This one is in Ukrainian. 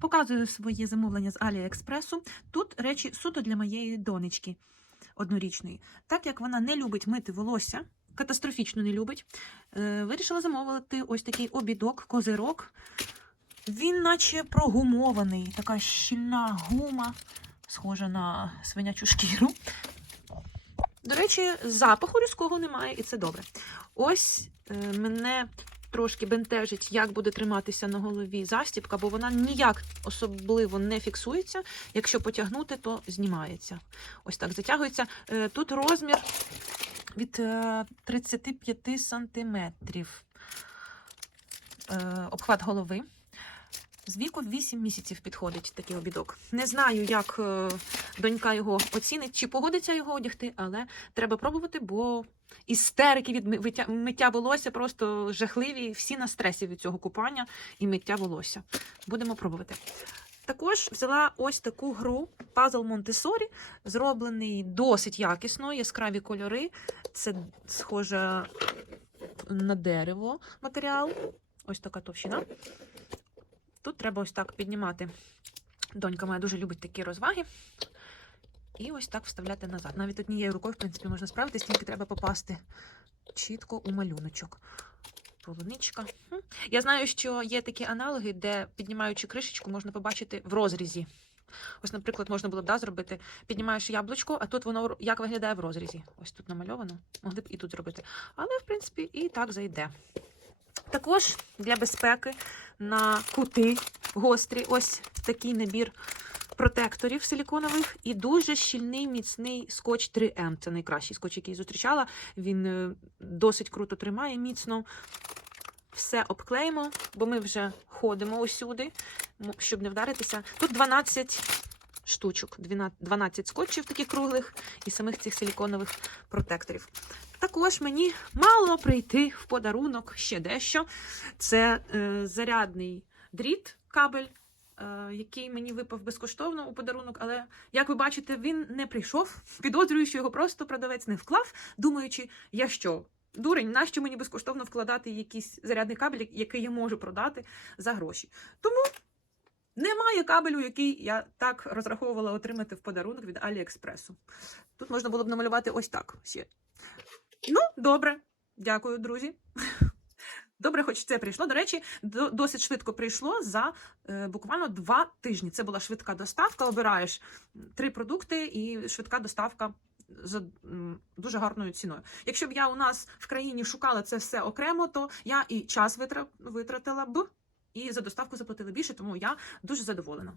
Показую своє замовлення з Аліекспресу. Тут речі суто для моєї донечки однорічної. Так як вона не любить мити волосся, катастрофічно не любить, е, вирішила замовити ось такий обідок, козирок. Він наче прогумований, така щільна гума, схожа на свинячу шкіру. До речі, запаху різкого немає, і це добре. Ось е, мене трошки бентежить, як буде триматися на голові застібка, бо вона ніяк особливо не фіксується. Якщо потягнути, то знімається. Ось так затягується. Е, Тут розмір від е, 35 сантиметрів. Е, Обхват голови. З віку 8 місяців підходить такий обідок. Не знаю, як е, донька його оцінить, чи погодиться його одягти, але треба пробувати, бо істерики від миття волосся просто жахливі. Всі на стресі від цього купання і миття волосся. Будемо пробувати. Також взяла ось таку гру Puzzle Montessori, зроблений досить якісно, яскраві кольори. Це схоже на дерево матеріал. Ось така товщина. Тут треба ось так піднімати. Донька моя дуже любить такі розваги. І ось так вставляти назад. Навіть однією рукою, в принципі, можна справитись, тільки треба попасти чітко у малюночок. Полуничка. Я знаю, що є такі аналоги, де, піднімаючи кришечку, можна побачити в розрізі. Ось, наприклад, можна було б да, зробити. Піднімаєш яблучко, а тут воно як виглядає в розрізі. Ось тут намальовано. Могли б і тут зробити. Але, в принципі, і так зайде. Також для безпеки на кути гострі ось такий набір протекторів силіконових і дуже щільний міцний скотч 3М. Це найкращий скотч, який зустрічала. Він е, досить круто тримає міцно. Все обклеїмо, бо ми вже ходимо усюди, щоб не вдаритися. Тут 12 штучок, 12 12 скотчів таких круглих і самих цих силіконових протекторів. Також мені мало прийти в подарунок ще дещо. Це е, зарядний дріт, кабель, е, який мені випав безкоштовно у подарунок. Але, як ви бачите, він не прийшов. Підозрюю, що його просто продавець не вклав, думаючи, я що. Дурень, нащо мені безкоштовно вкладати якийсь зарядний кабель, який я можу продати за гроші? Тому немає кабелю, який я так розраховувала отримати в подарунок від Аліекспресу. Тут можна було б намалювати ось так. Ну, добре. Дякую, друзі. Добре, хоч це прийшло. До речі, досить швидко прийшло за е, буквально два тижні. Це була швидка доставка. Обираєш три продукти і швидка доставка за дуже гарною ціною. Якщо б я у нас в країні шукала це все окремо, то я і час витратила б, і за доставку заплатили більше, тому я дуже задоволена.